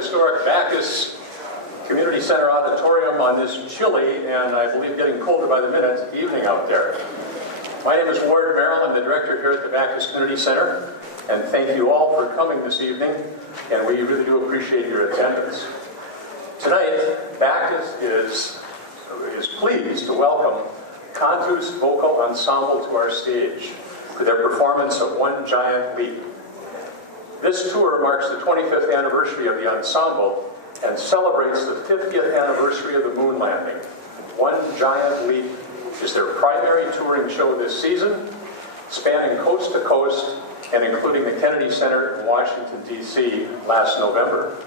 Historic Backus Community Center Auditorium on this chilly and I believe getting colder by the minute evening out there. My name is Ward Merrill. I'm the director here at the Backus Community Center, and thank you all for coming this evening, and we really do appreciate your attendance. Tonight, Backus is pleased to welcome Cantus Vocal Ensemble to our stage for their performance of One Giant Leap. This tour marks the 25th anniversary of the ensemble and celebrates the 50th anniversary of the moon landing. One Giant Leap is their primary touring show this season, spanning coast to coast and including the Kennedy Center in Washington, D.C. last November.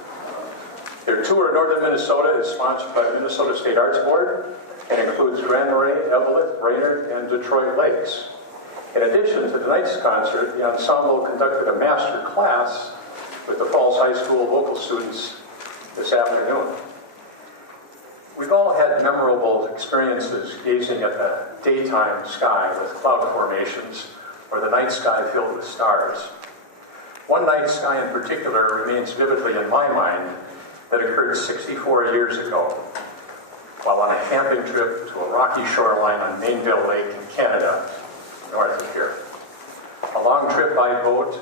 Their tour in northern Minnesota is sponsored by the Minnesota State Arts Board and includes Grand Marais, Eveleth, Brainerd, and Detroit Lakes. In addition to tonight's concert, the ensemble conducted a master class with the Falls High School vocal students this afternoon. We've all had memorable experiences gazing at the daytime sky with cloud formations or the night sky filled with stars. One night sky in particular remains vividly in my mind that occurred 64 years ago while on a camping trip to a rocky shoreline on Mainville Lake in Canada, north of here. A long trip by boat,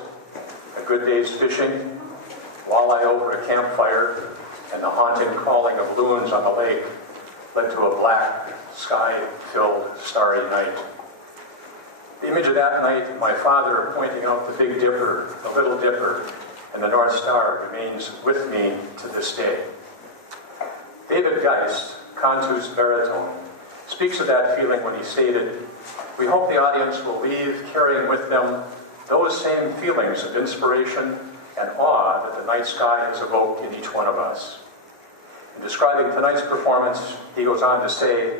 a good day's fishing, walleye over a campfire, and the haunting calling of loons on the lake led to a black, sky-filled, starry night. The image of that night, my father pointing out the Big Dipper, the Little Dipper, and the North Star remains with me to this day. David Geist, Cantus baritone, speaks of that feeling when he stated, "We hope the audience will leave carrying with them those same feelings of inspiration and awe that the night sky has evoked in each one of us." In describing tonight's performance, he goes on to say,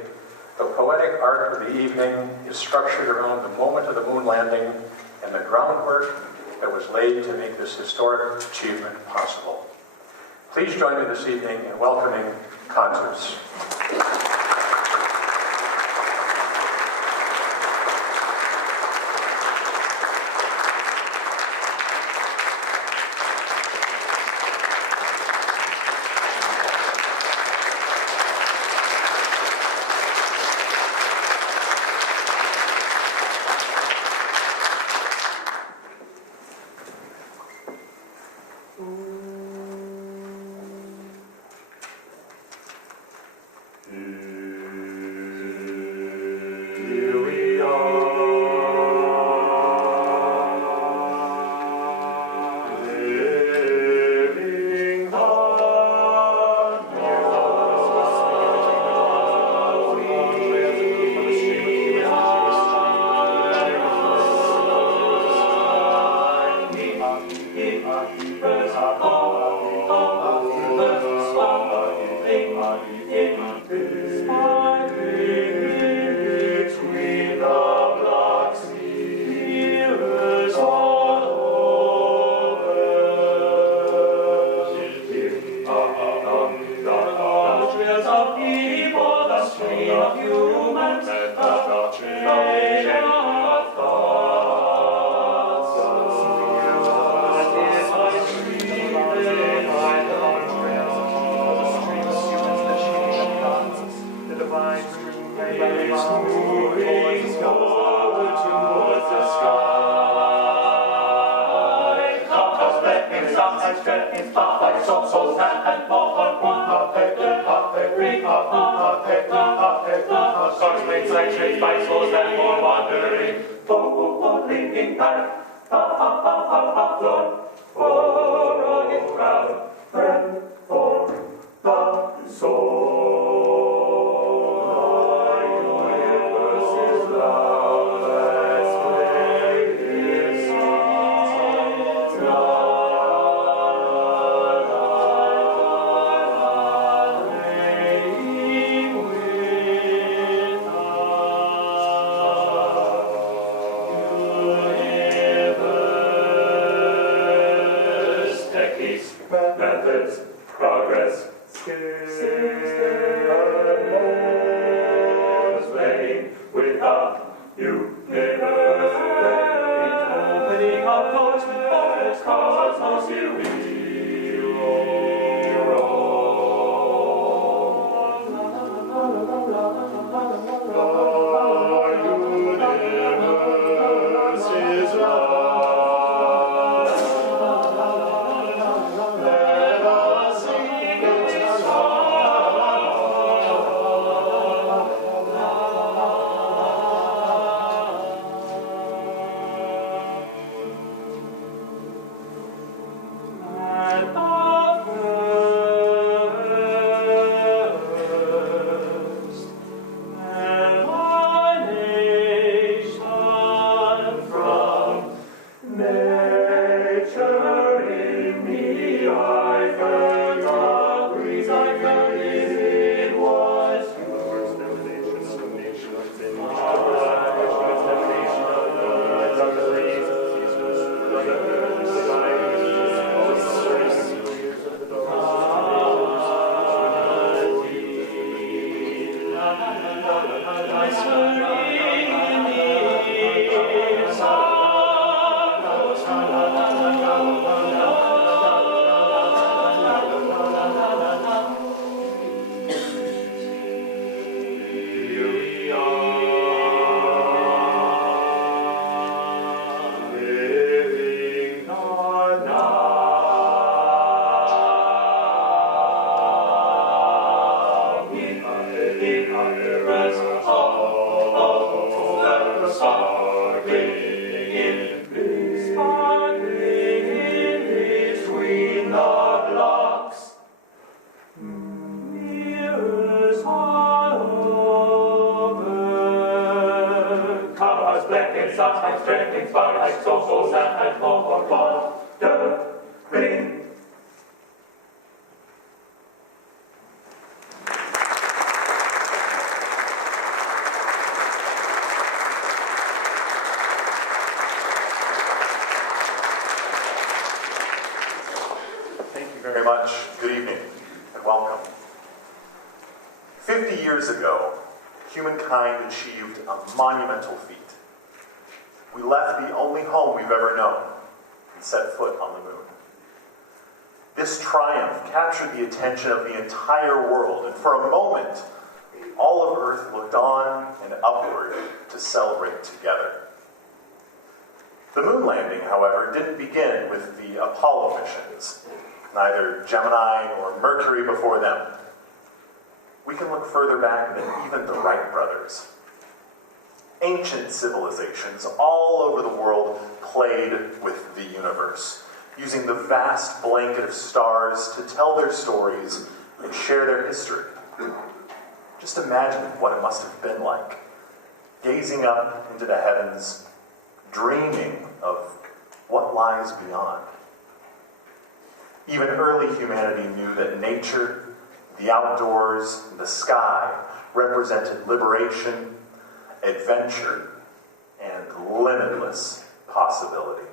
"The poetic art of the evening is structured around the moment of the moon landing and the groundwork that was laid to make this historic achievement possible." Please join me this evening in welcoming Cantus. methods, progress, systems, playing with the universe, opening up doors with borders, cosmos, here we roll. Our universe is love. Let us sing its At the first emanation from nature in me, I felt the breeze, I felt it was yours. Emanation of the nation of things. Emanation of the breeze. Here we are, living on now. In ignorance of the sparkling in between the blocks. Mirrors all over. Cars, black and sunlight, trending spotlight, so sad and wandering. Thank you very much. Good evening and welcome. 50 years ago, humankind achieved a monumental feat. We left the only home we've ever known and set foot on the moon. This triumph captured the attention of the entire world, and for a moment, all of Earth looked on and upward to celebrate together. The moon landing, however, didn't begin with the Apollo missions, neither Gemini nor Mercury before them. We can look further back than even the Wright brothers. Ancient civilizations all over the world played with the universe, using the vast blanket of stars to tell their stories and share their history. Just imagine what it must have been like, gazing up into the heavens, dreaming of what lies beyond. Even early humanity knew that nature, the outdoors, the sky represented liberation, adventure, and limitless possibility.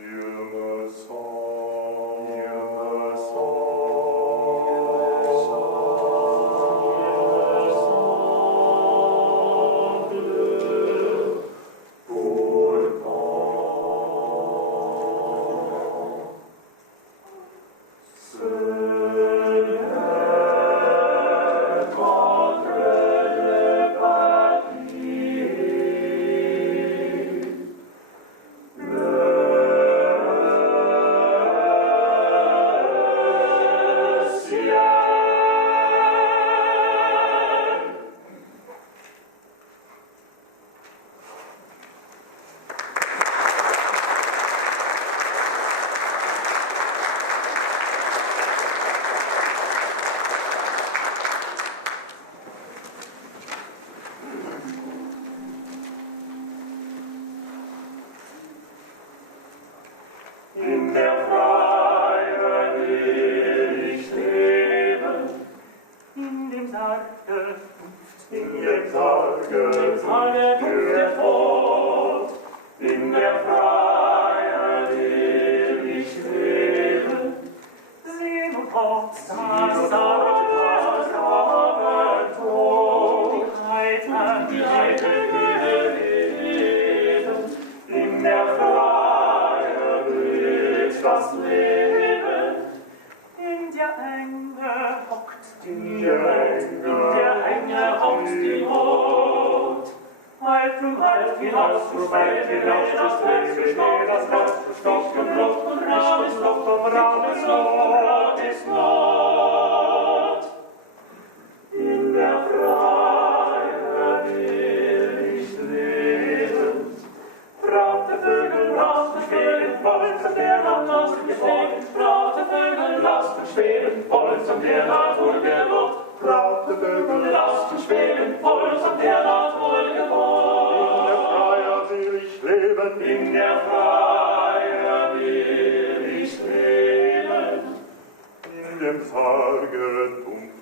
You must fall. In der Freiheit will ich leben. In dem Sarge duft der Tod. In der Freiheit will ich leben. Sehen und Gott, das Tod. Die Heiter will leben. In der Freiheit will das Leben. In der Enge hockt die Not. Halt hinaus, du Schwein, hinaus, das Herz verstockt, das Herz verstockt, und Luft und Raum ist Luft und Raum ist Luft, ist Not. In der Freiheit will ich leben. Braute Vögel, lasst uns schweben, Holz und der Natur gelobt. Braute Vögel, lasst uns schweben, Holz und der Natur gelobt. Braute Vögel, lasst uns schweben, Holz und der Natur gelobt. In der Freiheit will ich leben. In dem Sarge dumpft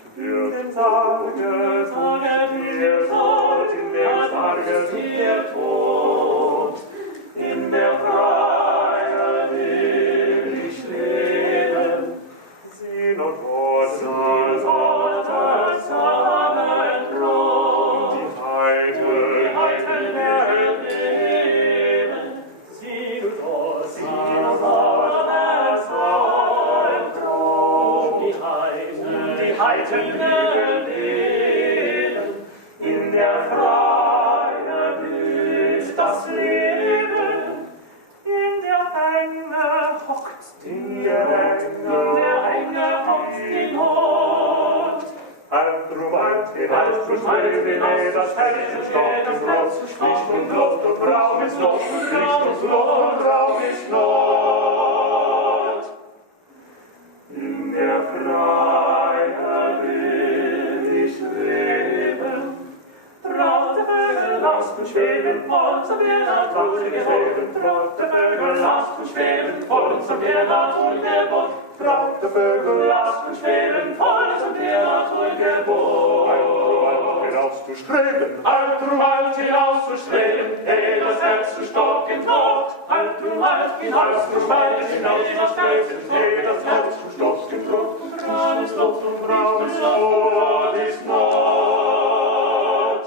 der Tod. In der Freiheit will ich leben. Sehen und Gott, das Samenbrot. Die Heiter werden leben. Sehen und Gott, das Samenbrot. Die Heiter werden leben. In der Freiheit ist das Leben. In der Enge hockt die Not. Halt zu schweben, das Herz verstockt im Rot. Licht und Luft und Raum ist Not, Licht und Luft und Raum ist Not. In der Freiheit will ich leben. Traute Vögel, lasst uns schweben, Holz und der Natur gebot. Traute Vögel, lasst uns schweben, Holz und der Natur gebot. Traute Vögel, lasst uns schweben, Holz und der Natur gebot. Hinaus zu streben, halt hinaus zu streben, das Herz zu stocken in Not. Halt hinaus zu streben, hinaus zu streben, das Herz zu stocken in Not. Raum ist Luft und Raum ist Not, ist Not.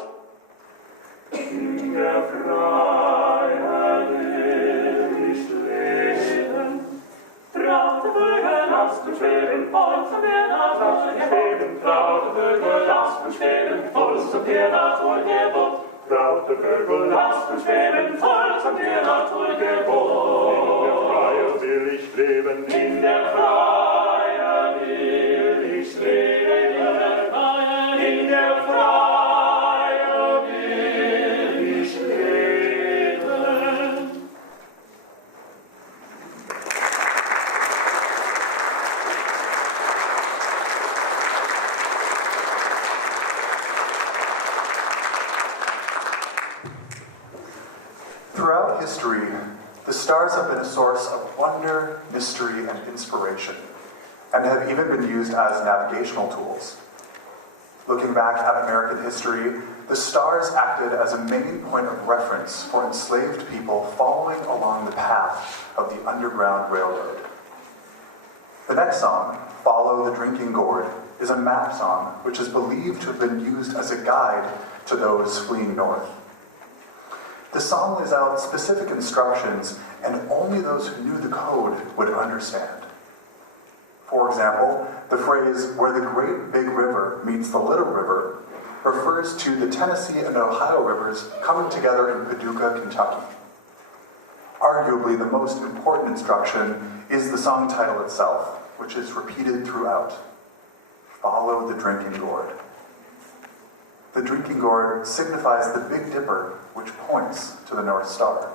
In der Freiheit will ich leben. Traute Vögel, lasst uns schweben, Holz und der Natur schweben. Traute Vögel, lasst uns schweben, Holz und der Natur gebot. Traute Vögel, lasst uns schweben, Holz und der Natur gebot. In der Freiheit will ich leben. In der Freiheit will ich leben. In der Freiheit will ich leben. Throughout history, the stars have been a source of wonder, mystery, and inspiration, and have even been used as navigational tools. Looking back at American history, the stars acted as a main point of reference for enslaved people following along the path of the Underground Railroad. The next song, Follow the Drinking Gourd, is a map song which is believed to have been used as a guide to those fleeing north. The song lays out specific instructions, and only those who knew the code would understand. For example, the phrase, where the great big river meets the little river, refers to the Tennessee and Ohio rivers coming together in Paducah, Kentucky. Arguably, the most important instruction is the song title itself, which is repeated throughout. Follow the drinking gourd. The drinking gourd signifies the Big Dipper, which points to the North Star.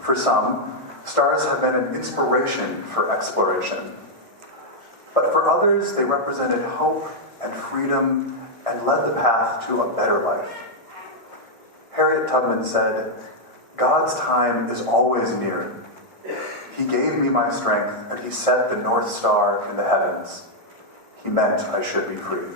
For some, stars have been an inspiration for exploration. But for others, they represented hope and freedom and led the path to a better life. Harriet Tubman said, "God's time is always near. He gave me my strength, and he set the North Star in the heavens. He meant I should be free.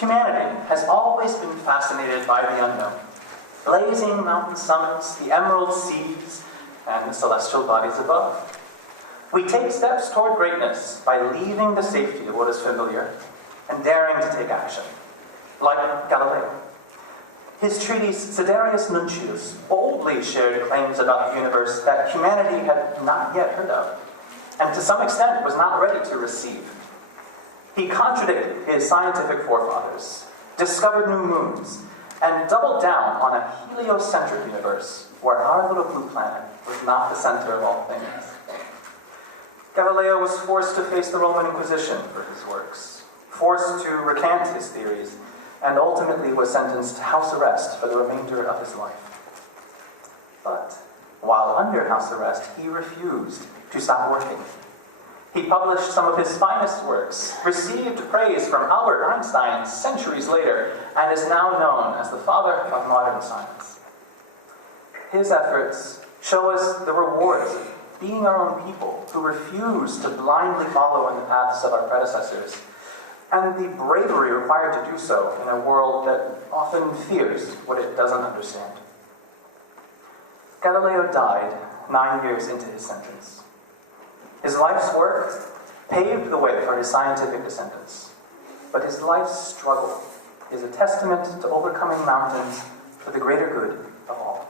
Humanity has always been fascinated by the unknown. Blazing mountain summits, the emerald seas, and the celestial bodies above. We take steps toward greatness by leaving the safety of what is familiar and daring to take action. like Galileo. His treatise Siderius Nuncius boldly shared claims about the universe that humanity had not yet heard of, and to some extent was not ready to receive. He contradicted his scientific forefathers, discovered new moons, and doubled down on a heliocentric universe where our little blue planet was not the center of all things. Galileo was forced to face the Roman Inquisition for his works, forced to recant his theories, and ultimately was sentenced to house arrest for the remainder of his life. But while under house arrest, he refused to stop working. He published some of his finest works, received praise from Albert Einstein centuries later, and is now known as the father of modern science. His efforts show us the rewards of being our own people who refuse to blindly follow in the paths of our predecessors, and the bravery required to do so in a world that often fears what it doesn't understand. Galileo died 9 years into his sentence. His life's work paved the way for his scientific descendants, but his life's struggle is a testament to overcoming mountains for the greater good of all.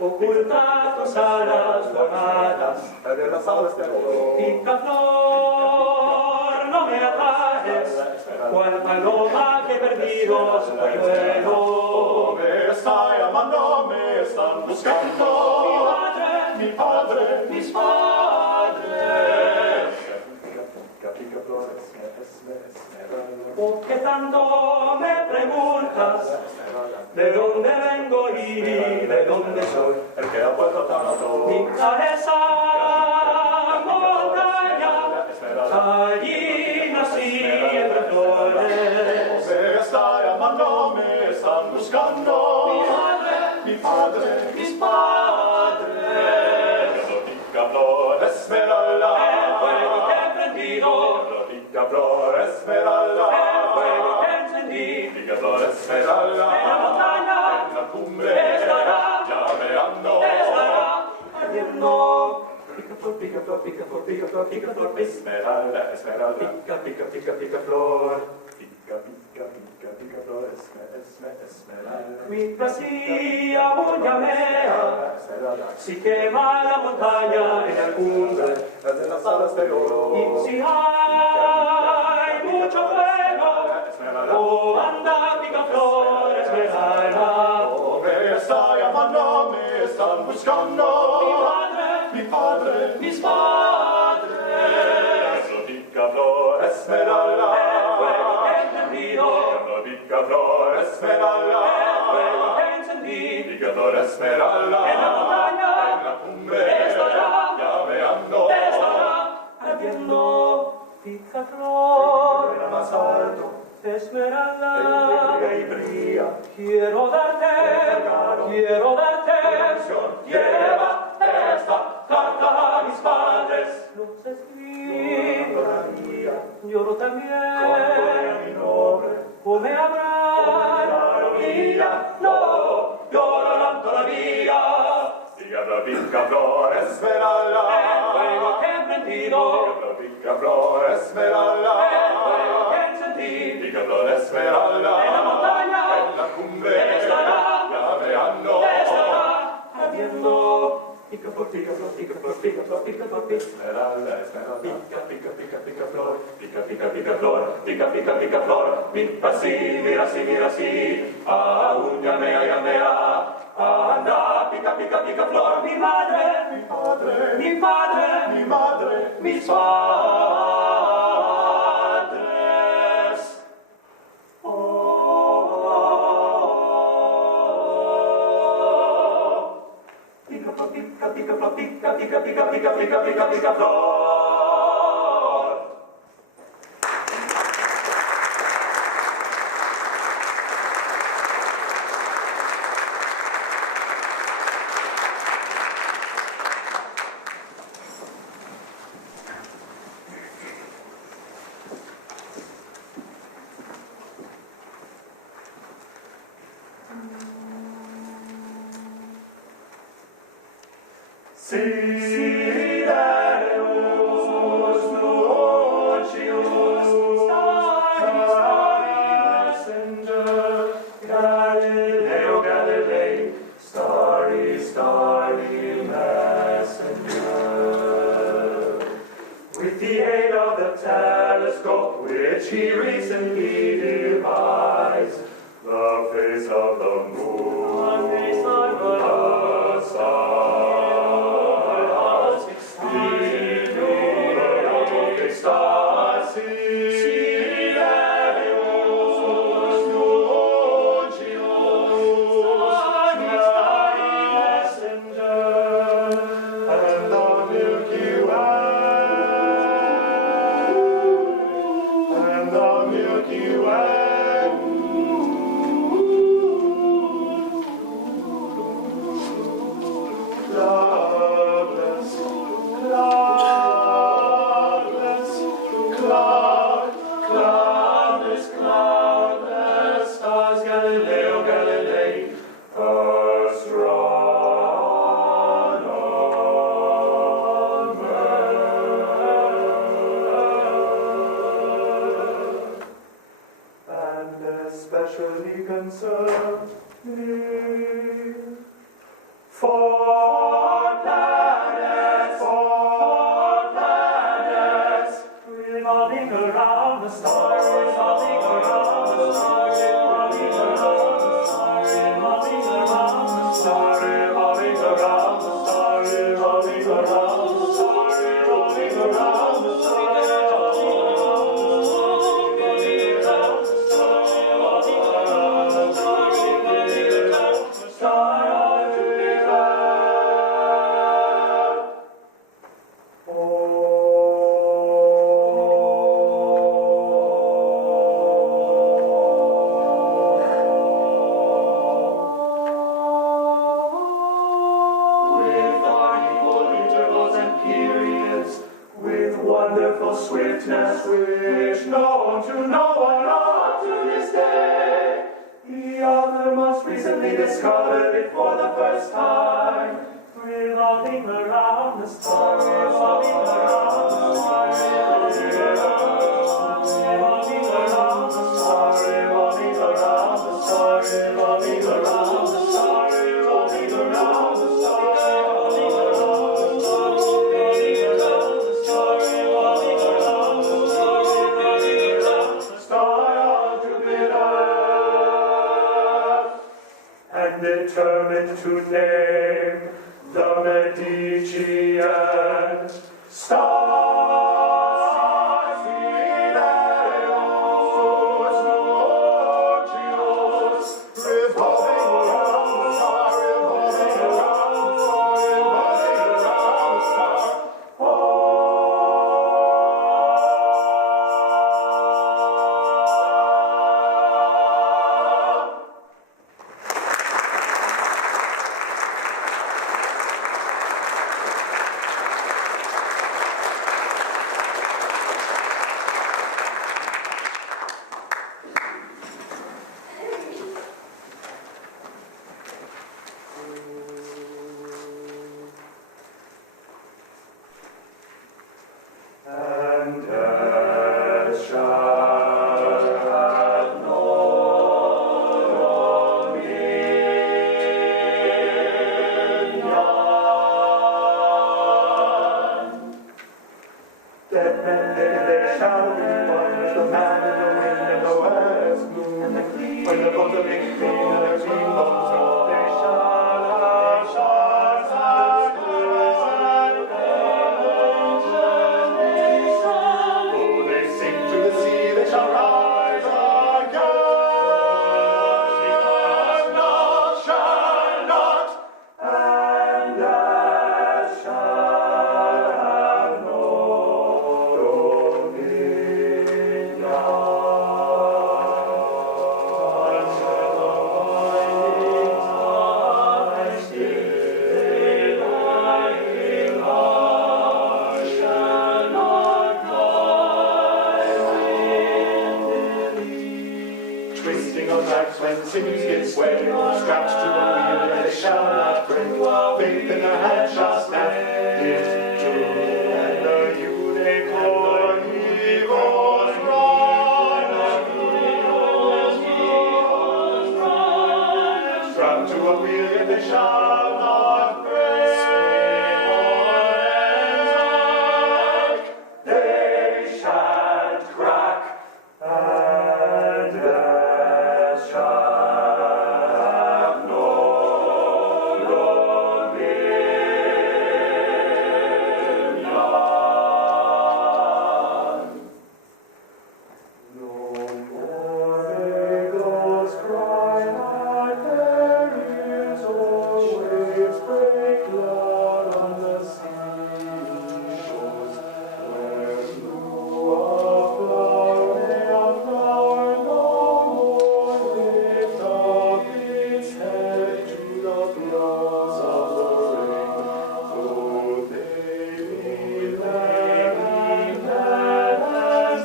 Oculta tus alas doradas, pica flor, no me atajes, cual paloma que perdidos vuelo. Me está llamando, me están buscando. Mi padre, mis padres. ¿Por qué tanto me preguntas de dónde vengo y de dónde soy? El que ha puesto tan alto. Mi cabeza montaña, allí nací entre flores. Me está llamando, me están buscando. Mi padre, mis padres. Picaflor, esmeralda. El fuego que he prendido, Picaflor, esmeralda. el fuego que encendí, Picaflor, esmeralda. en la montaña En la cumbre estará, llameando. estará ardiendo. Picaflor, picaflor, picaflor, picaflor, picaflor. Esmeralda, esmeralda. Flor. Picaflor, esmeralda. Mientras si aún llamea, si quema la montaña en la cumbre, Desde las alas de oro. y si hay mucho fuego, oh anda picaflor, esmeralda. Oh, me está llamando, me están buscando. Mi padre, mis padres. Picaflor, esmeralda. El fuego que he encendido, Picaflor, esmeralda. el fuego que encendí, Picaflor, esmeralda. en la montaña En la cumbre estará, llameando. estará ardiendo. Picaflor, Era más alto. esmeralda. Y brilla. Quiero darte, Lleva esta carta a mis padres. los escribo, lloro Con también. mi nombre. Esmeralda, bella cumbre, llameranno, habiendo, pica-flor, pica-flor, pica-flor, pica-flor, pica-flor, Esmeralda, Esmeralda, pica-flor, pica-flor, pica-flor, mira sí, mira sí, aún llamea, anda, pica-flor, mi madre, mis padres. Pica-flor. Sidereus nocius, messenger, Galileo Galilei, starry messenger. With the aid of the telescope which he recently devised, the face of the moon, the sun, especially concerned me for planets, revolving around the stars, revolving around the stars, revolving around the stars, revolving around the stars, revolving around the stars, revolving around the stars, revolving around the stars. Swiftness which known to no one up to this day, the author most recently discovered it for the first time, revolving around the stars, revolving around the stars, revolving around the stars, revolving around the stars, revolving around the stars, revolving around the stars, revolving around the stars, revolving around the stars, revolving around the stars, revolving around the star of Jupiter, and determined to name the Medicean star. Sidereus nocius, revolving around the star, revolving around the star, revolving around the star. twisting of knives when sinews get sweat, strapped to a wheel and they shall not break. Faith in their hand shall snap it to, and the unicorn eagles run, strapped to a wheel and they shall not break. They shall crack, and death shall have no dominion. No more eagles cry at their ears, or waves break loud on the seashores, where blew a flower, no more lift up its head to the blows of the rain. Though they be there and dead as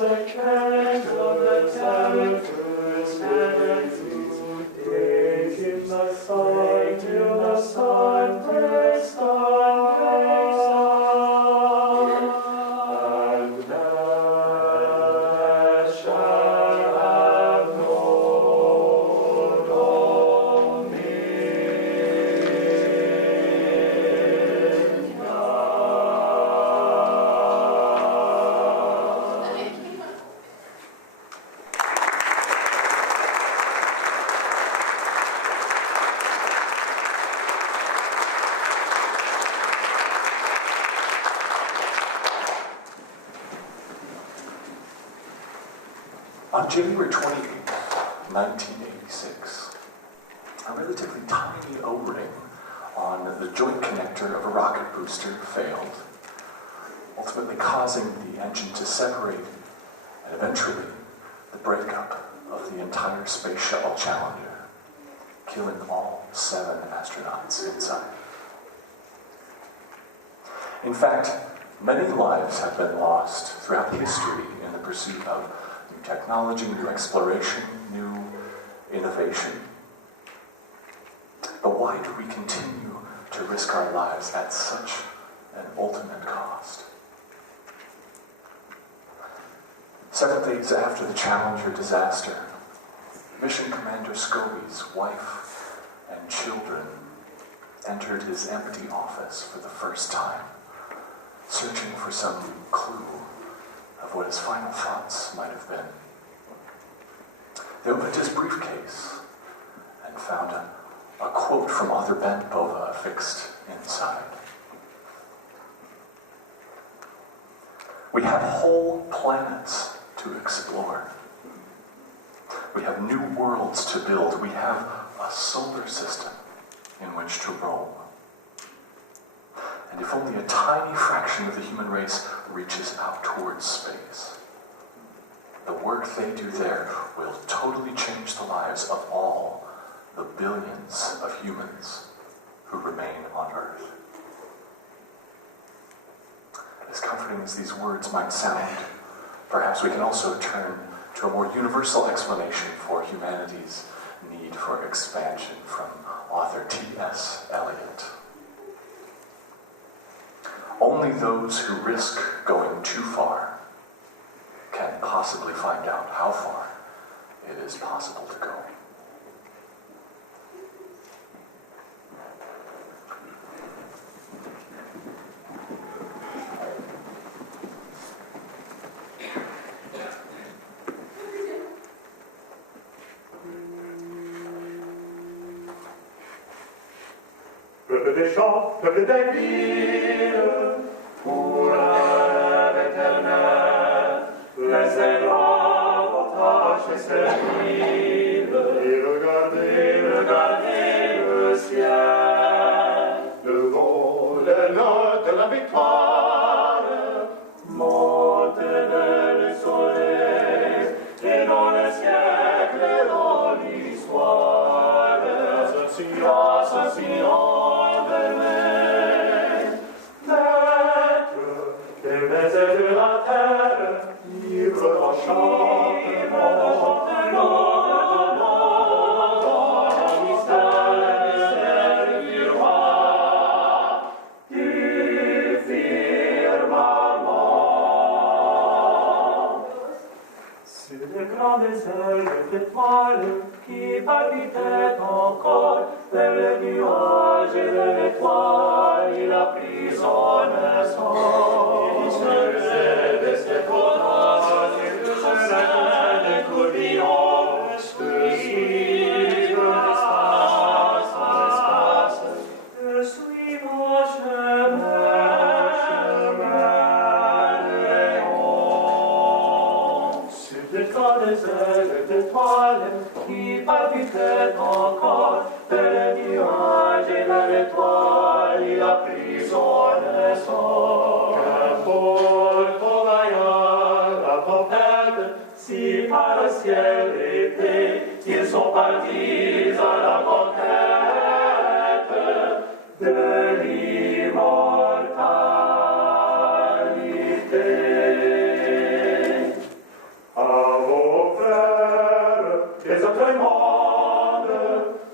the candle of the tempest tendencies, take in the sun till the sun breaks down, and death shall have no dominion. On January 28, 1986, a relatively tiny O-ring on the joint connector of a rocket booster failed, ultimately causing the engine to separate and eventually the breakup of the entire Space Shuttle Challenger, killing all 7 astronauts inside. In fact, many lives have been lost throughout history in the pursuit of new technology, new exploration, new innovation. But why do we continue to risk our lives at such an ultimate cost? 7 days after the Challenger disaster, Mission Commander Scobie's wife and children entered his empty office for the first time, searching for some clue of what his final thoughts might have been. They opened his briefcase and found a quote from author Ben Bova affixed inside. We have whole planets to explore. We have new worlds to build. We have a solar system in which to roam. And if only a tiny fraction of the human race reaches out towards space, the work they do there will totally change the lives of all the billions of humans who remain on Earth. As comforting as these words might sound, perhaps we can also turn to a more universal explanation for humanity's need for expansion from author T.S. Eliot. Only those who risk going too far can possibly find out how far it is possible to go. Peuple des champs, peuple des villes, pour un éternel, laissez l'avantage servile, et regardez le ciel, le vent, le nord de la victoire, monte le soleil, et dans le siècle et dans l'histoire, association. De la terre, libre en chant. de grandes ailes d'étoiles qui palpitaient encore vers les nuages et de l'étoile, il a pris son essence. Il se faisait de ses potas et de son sein des tourbillons, suivre l'espace, je suis mon chemin, sur des grandes ailes d'étoiles qui palpitaient encore vers les nuages et de l'étoile, il a pris son essence. Qu'importe au vaillant la tempête, si par le ciel l'été, ils sont partis à la conquête de l'immortalité. À vos frères des autres mondes,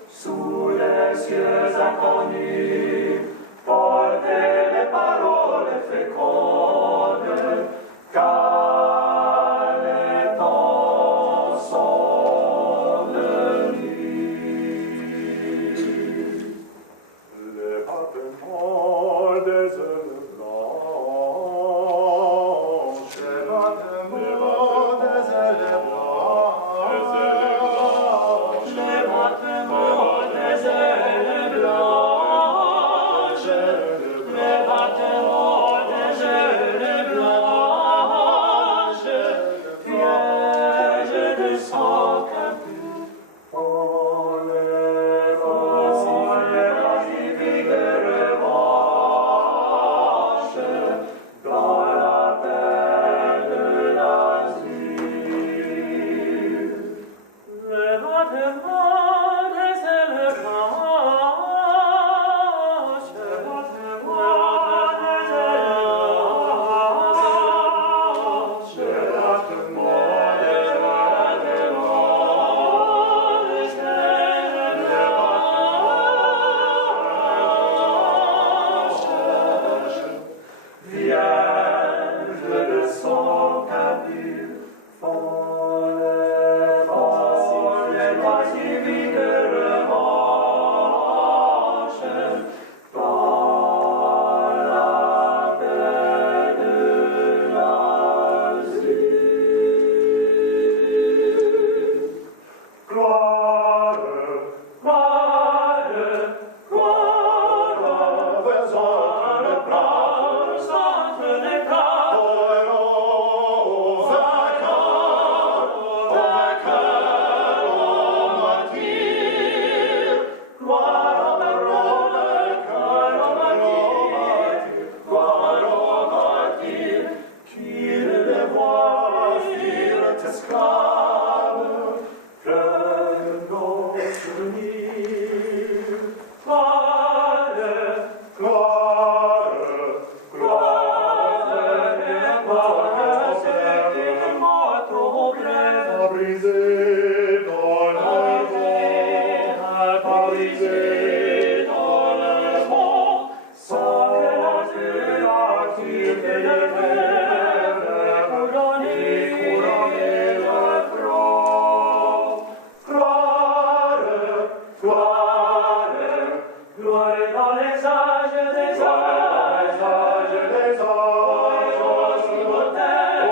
sous les cieux inconnus, portez les paroles fécondes, car les temps sont venus. Les battements des ailes blanches, les battements des ailes blanches, les battements des ailes blanches, les battements des ailes blanches, piège de sang captif, on les pacifiques de revanche dans la paix de l'asile. Les battements des ailes blanches, les battements des ailes blanches, les battements des ailes blanches, vierge de son captif, font les pacifiques de revanche dans la paix de l'asile. Gloire, gloire, gloire, faisant le bras, centre des bras, au vainqueur, au martyr. Gloire au martyr, gloire au martyr, gloire au martyr, qui les voit firent esclaves, pleure nos souvenirs. Gloire, gloire, gloire, et gloire, c'est une mort trop brève, à briser dans le monde, à briser dans le monde, sans que la Dieu a quitté les rêves, couronner le front. Gloire, gloire, gloire dans les âges des âges, aux immortels,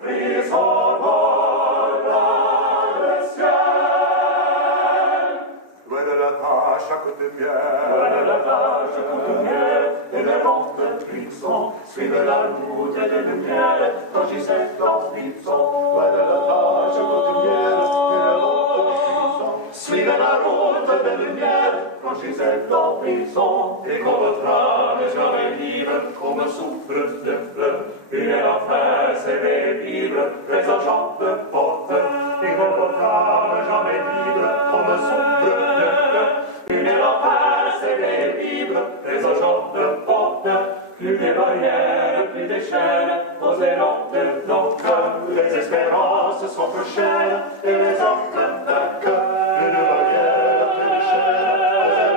qui pris son vol dans le ciel. Loin de la tâche à côté de miel, loin de la tâche à côté de miel, et les montes frissons suivent la route des lumières, quand Gisèle dans frissons. Loin de la tâche à côté de miel, et les montes frissons suivent la route des lumières, quand Gisèle dans frissons. Et qu'on votre âme est jamais libre, comme souffre de fleurs, une affaire c'est libre, les agents de porte. Et qu'on votre âme est jamais libre, comme souffre de fleurs, une affaire c'est libre, les agents de porte. Plus des barrières, plus des chaînes, posées dans nos cœurs, les espérances sont peu chères, et les hommes de cœur. Plus de barrières, plus de chaînes, posées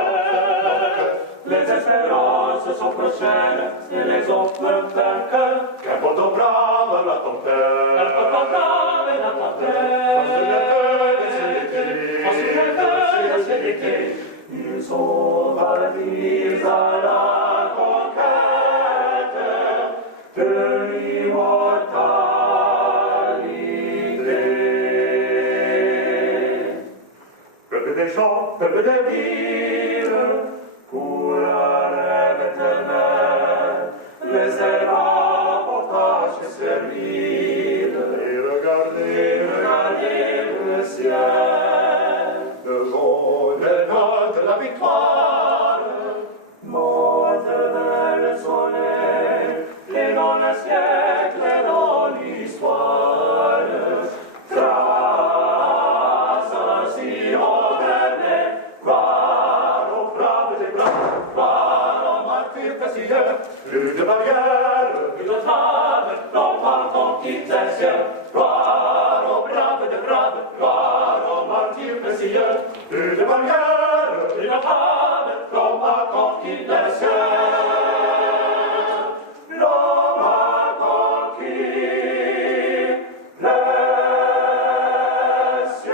dans nos cœurs, les espérances se sont prochaines, et les autres vainqueurs. Qu'importe au brave la tempête, qu'importe au brave la tempête. Ils sont partis à la conquête de l'immortalité. Peuple des champs, peuple des villes, pour la rêve éternelle, laissez la portage servile et regardez le ciel. Devant le vent de la victoire, mortelle soleil, et dans le siècle et dans l'histoire, trace ainsi au dernier, gloire aux braves des blancs, gloire aux martyrs précieux, plus de barrières, plus de traves, non pas conquis des cieux, gloire aux braves des braves, gloire aux martyrs précieux, plus de barrières, plus de traves, non pas conquis des cieux. L'homme a conquis les cieux.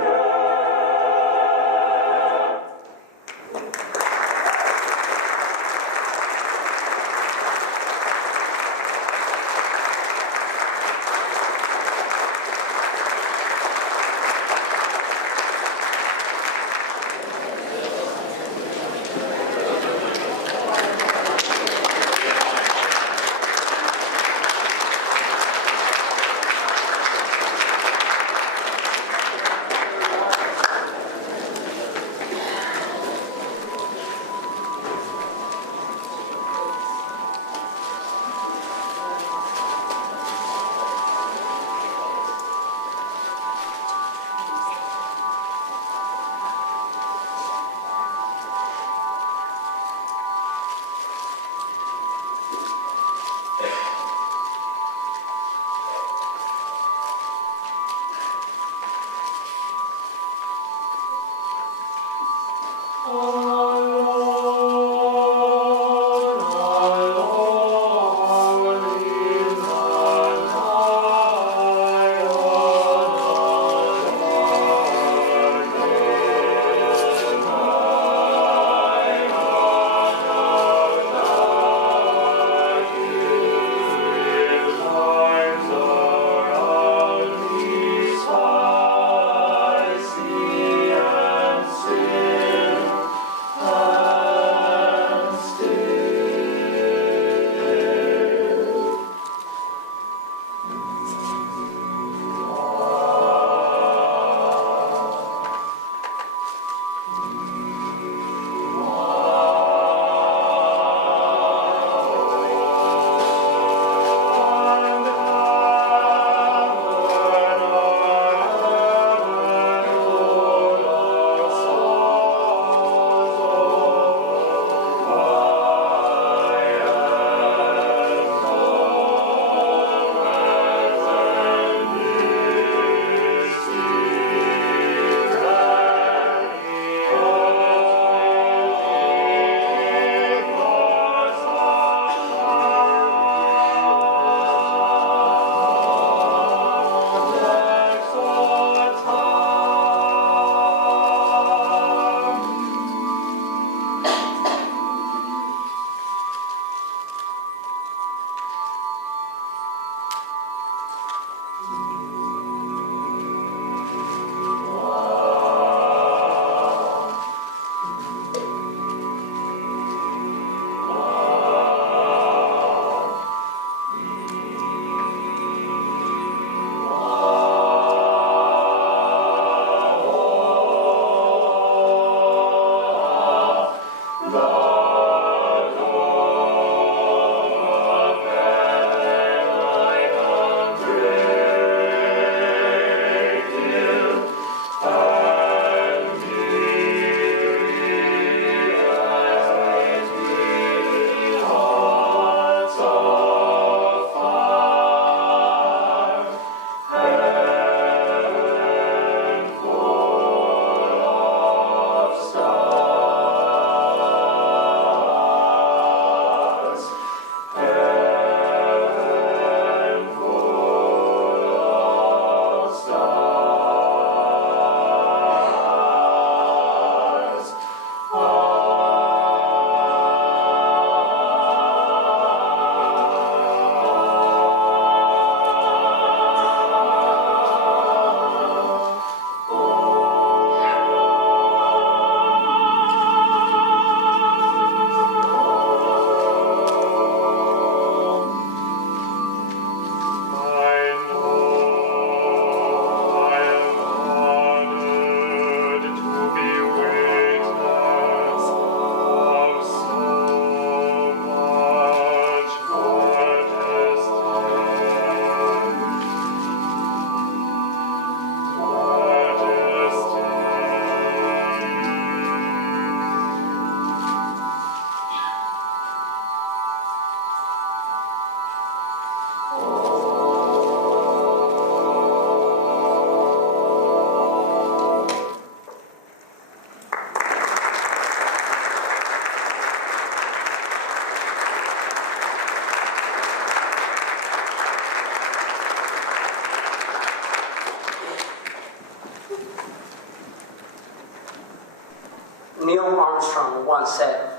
said,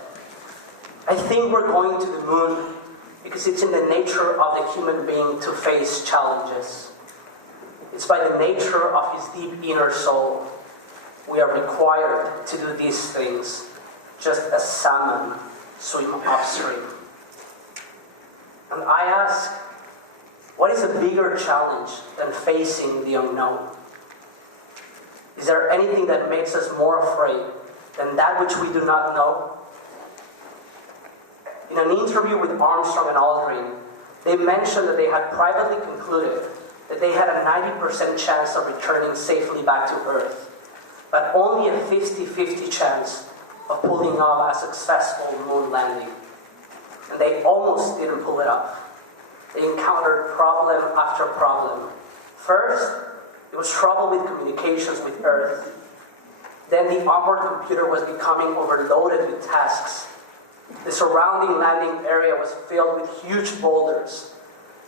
I think we're going to the moon because it's in the nature of the human being to face challenges. It's by the nature of his deep inner soul. We are required to do these things, just as salmon swim upstream. And I ask, what is a bigger challenge than facing the unknown? Is there anything that makes us more afraid than that which we do not know? In an interview with Armstrong and Aldrin, they mentioned that they had privately concluded that they had a 90% chance of returning safely back to Earth, but only a 50-50 chance of pulling off a successful moon landing. And they almost didn't pull it off. They encountered problem after problem. First, it was trouble with communications with Earth. Then the onboard computer was becoming overloaded with tasks. The surrounding landing area was filled with huge boulders,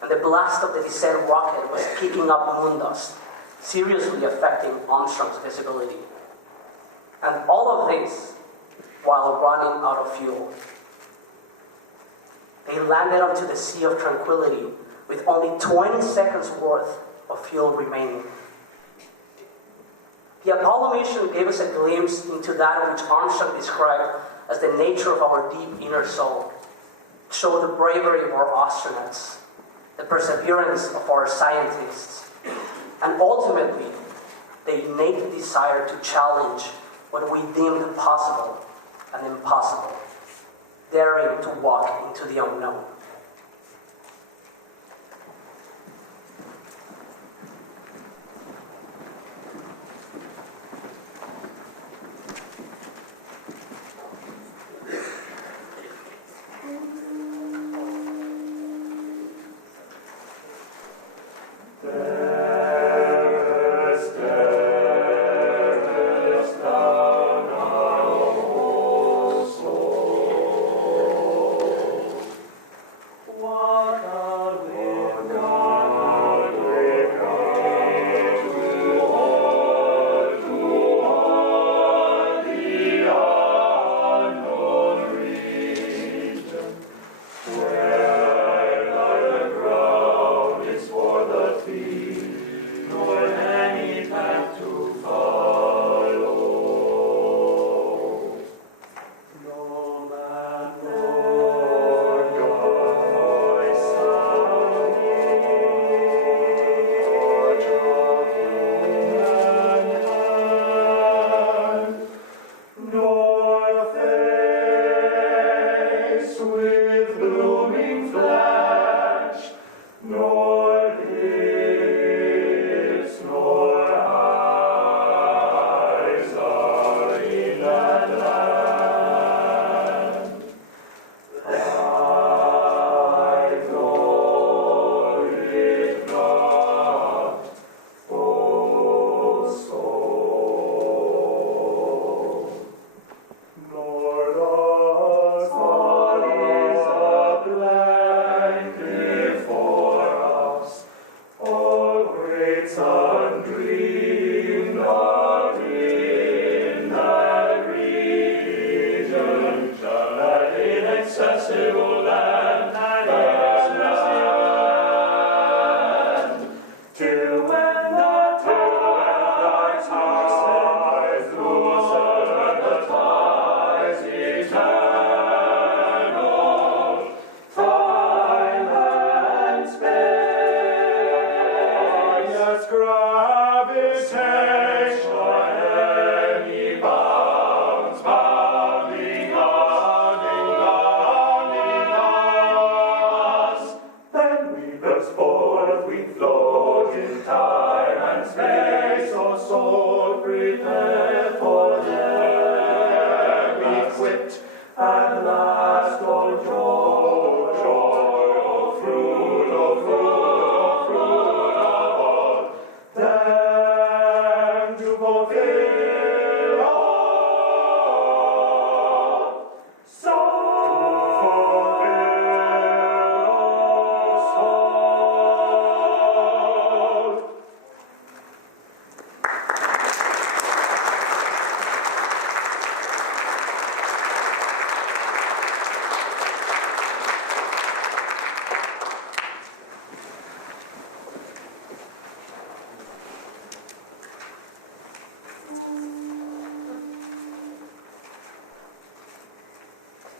and the blast of the descent rocket was kicking up moon dust, seriously affecting Armstrong's visibility. And all of this while running out of fuel. They landed onto the Sea of Tranquility with only 20 seconds worth of fuel remaining. The Apollo mission gave us a glimpse into that which Armstrong described as the nature of our deep inner soul. It showed the bravery of our astronauts, the perseverance of our scientists, and ultimately, the innate desire to challenge what we deemed possible and impossible, daring to walk into the unknown.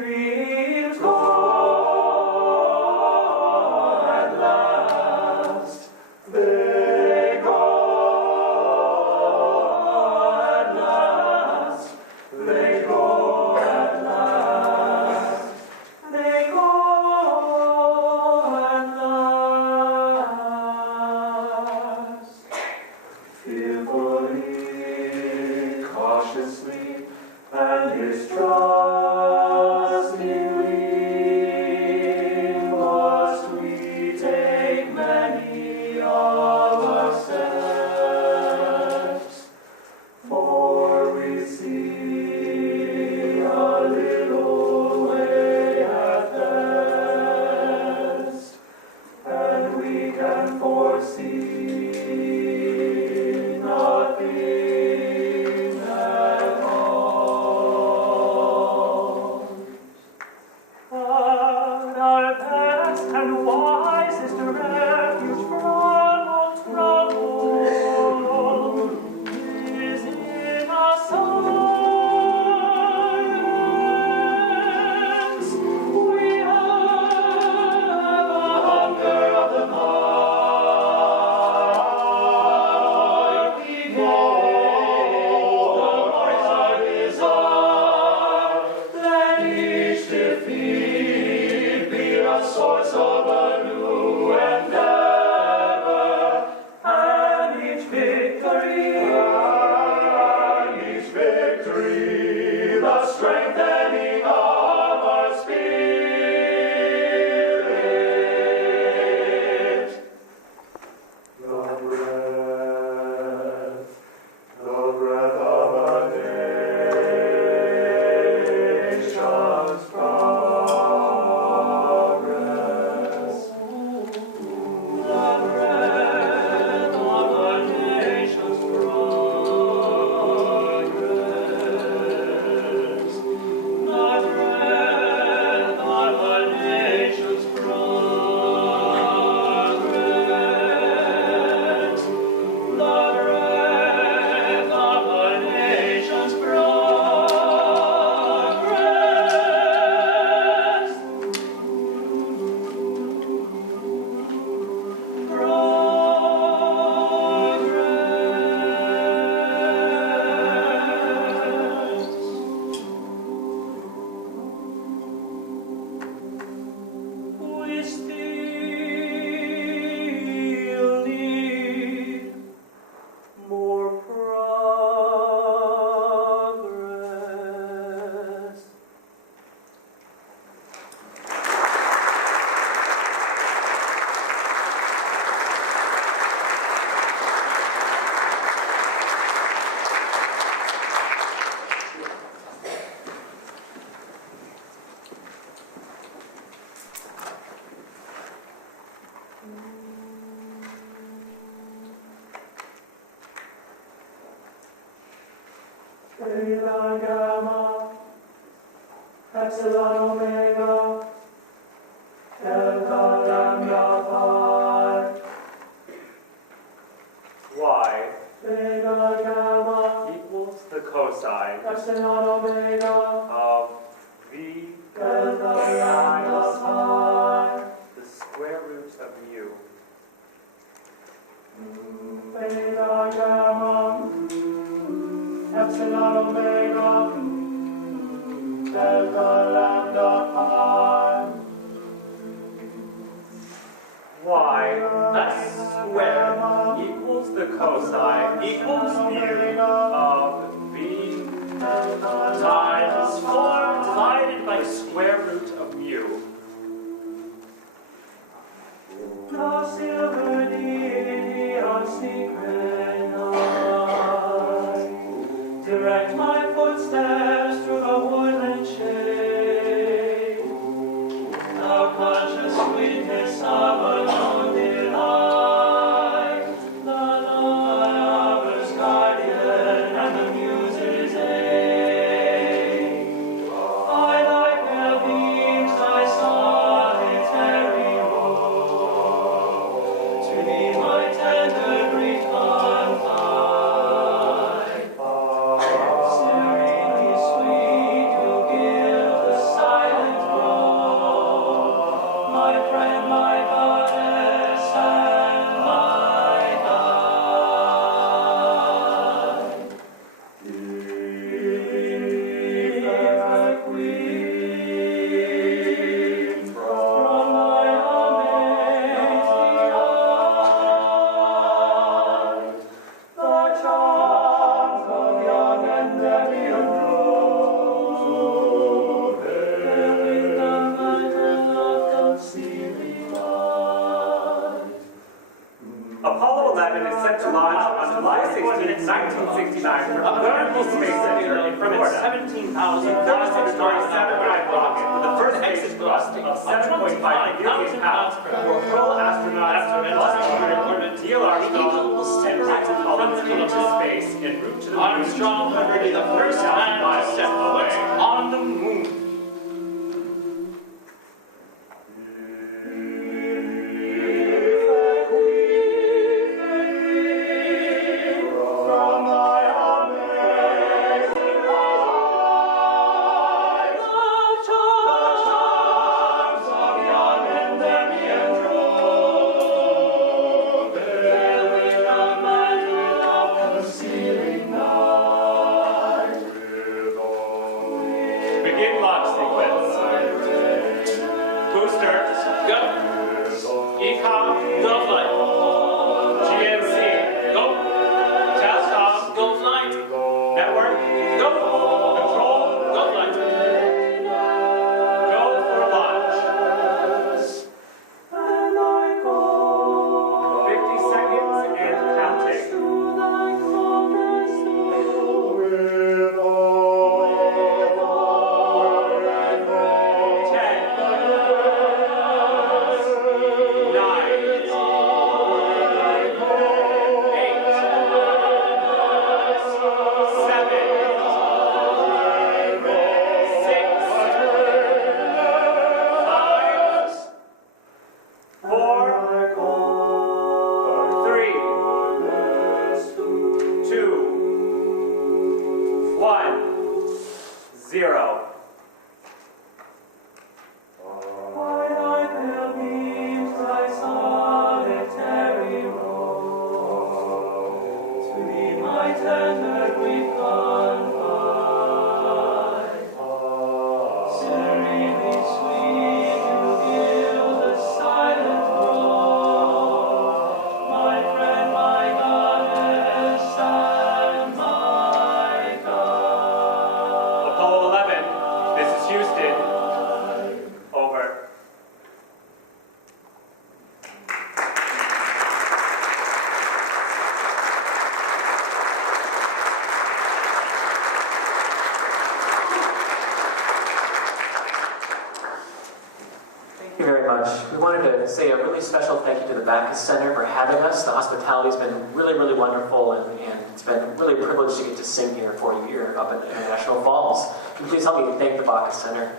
dreams go at last. They go at last. They go at last. They go at last. Fearfully, cautiously, and distrustingly must we take many of our steps, for we see a little way at best, and we can foresee nothing at all. But our best and wisest refuge from all trouble is in our silence. We have a hunger of the heart. We know our desire. Let each defeat be a source of a new endeavor, and each victory, the strengthening of our spirit. The breath of a nation's progress. The breath of a nation's progress. The breath of a nation's progress. The breath of a nation's We still need more progress. Theta, gamma, epsilon, omega, delta, lambda, pi. Y Theta, gamma, equals the cosine epsilon, omega, of V delta, lambda, pi. the square root of mu. Theta, gamma, epsilon, omega, delta, lambda, pi. Y, that square, equals the cosine equals mu of V times 4 divided by square root of mu. No silver deity on secret night, direct my footsteps through the woodland shade. Thou conscious sweetness of a lone delight, the lover's guardian and the muse's aid. I like the beams I solitary roam, to be my tender greet. in 1969 from International Space Center in from its Florida. 17,400-story satellite rocket with the first exit thrust of 7.5 million pounds for full astronauts Neil Armstrong and Michael Collins into space en route to the moon. Armstrong would be the first man to step away on the moon. Begin launch sequence. Booster, go. ECOM, go flight. GNC, go. Task off, go flight. Network, go. Control, go flight. Go for launch. 50 seconds and counting. Zero. Apollo 11, this is Houston. Over. Thank you very much. We wanted to say a really special thank you to the Backus Center for having us. The hospitality's been really, really wonderful, and it's been really a privilege to get to sing here for you here up in International Falls. Can you please help me thank the Backus Center?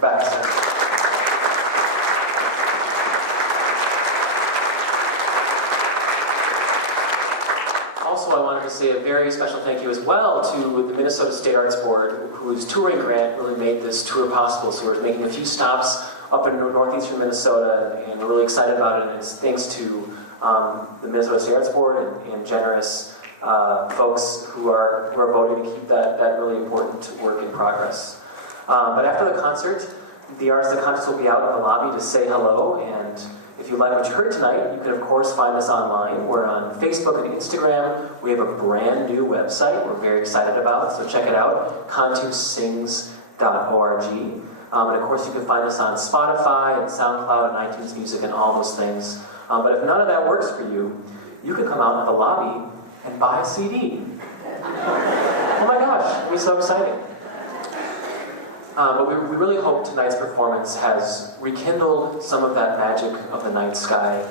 Also, I wanted to say a very special thank you as well to the Minnesota State Arts Board, whose touring grant really made this tour possible. So we're making a few stops up in northeastern Minnesota, and we're really excited about it. And it's thanks to the Minnesota State Arts Board and generous folks who are voting to keep that really important work in progress. But after the concert, the artist of Cantus will be out in the lobby to say hello, and if you like what you heard tonight, you can of course find us online. We're on Facebook and Instagram. We have a brand new website we're very excited about, so check it out, cantussings.org. And of course you can find us on Spotify and SoundCloud and iTunes Music and all those things. But if none of that works for you, you can come out in the lobby and buy a CD. Oh my gosh, it'll be so exciting. But we really hope tonight's performance has rekindled some of that magic of the night sky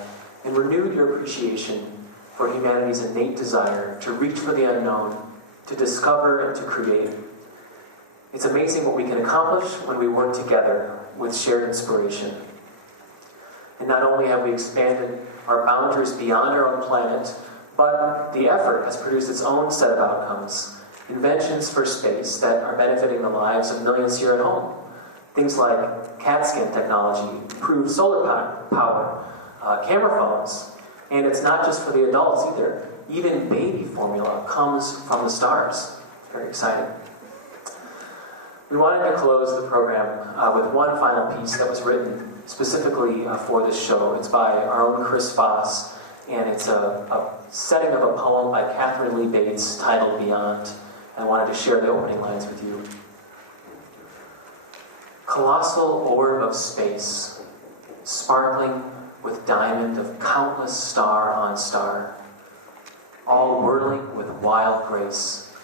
and renewed your appreciation for humanity's innate desire to reach for the unknown, to discover and to create. It's amazing what we can accomplish when we work together with shared inspiration. And not only have we expanded our boundaries beyond our own planet, but the effort has produced its own set of outcomes. Inventions for space that are benefiting the lives of millions here at home. Things like CAT scan technology, improved solar power, camera phones, and it's not just for the adults either. Even baby formula comes from the stars. Very exciting. We wanted to close the program with one final piece that was written specifically for this show. It's by our own Chris Foss, and it's a setting of a poem by Catherine Lee Bates titled Beyond. I wanted to share the opening lines with you. Colossal orb of space, sparkling with diamond of countless star on star. all whirling with wild grace,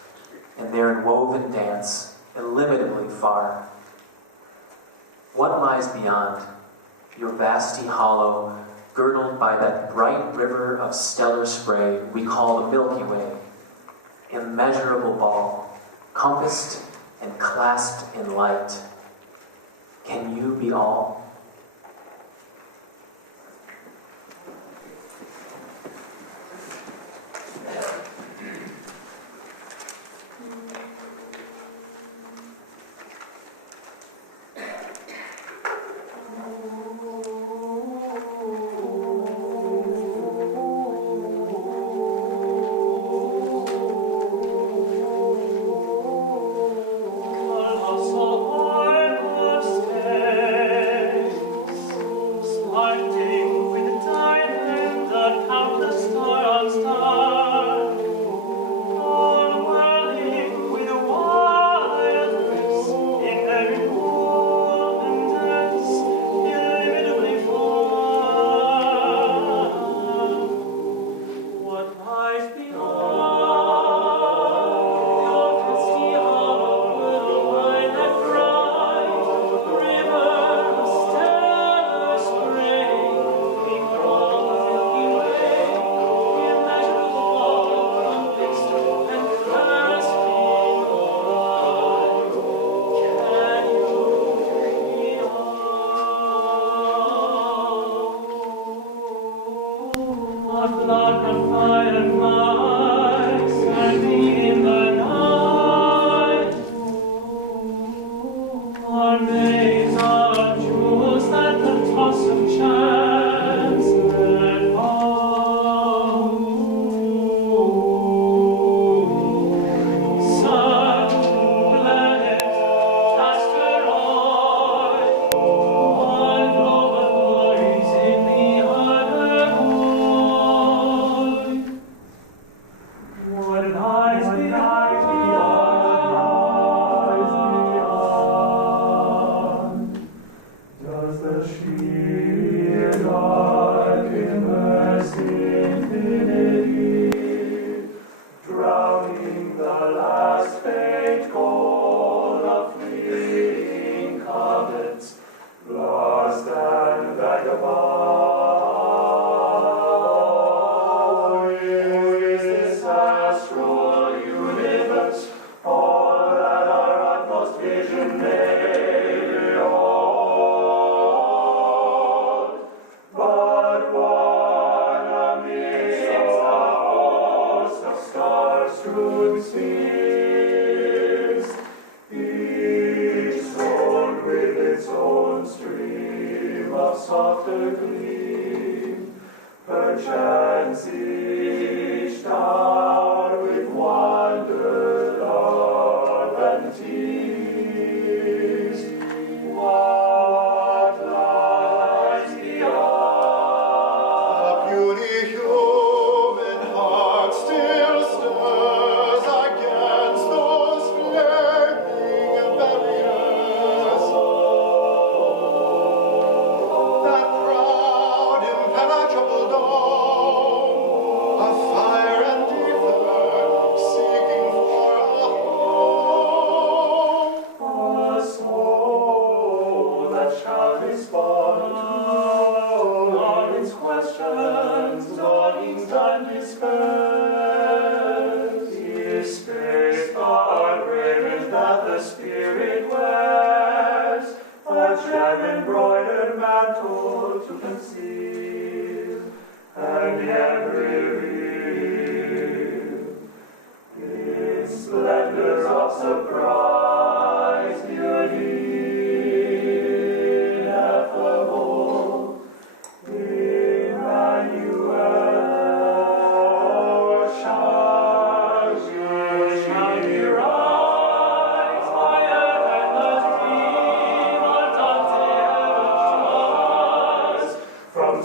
in their inwoven dance, illimitably far. What lies beyond, your vasty hollow, girdled by that bright river of stellar spray we call the Milky Way, immeasurable ball, compassed and clasped in light? Can you be all?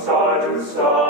Star to star.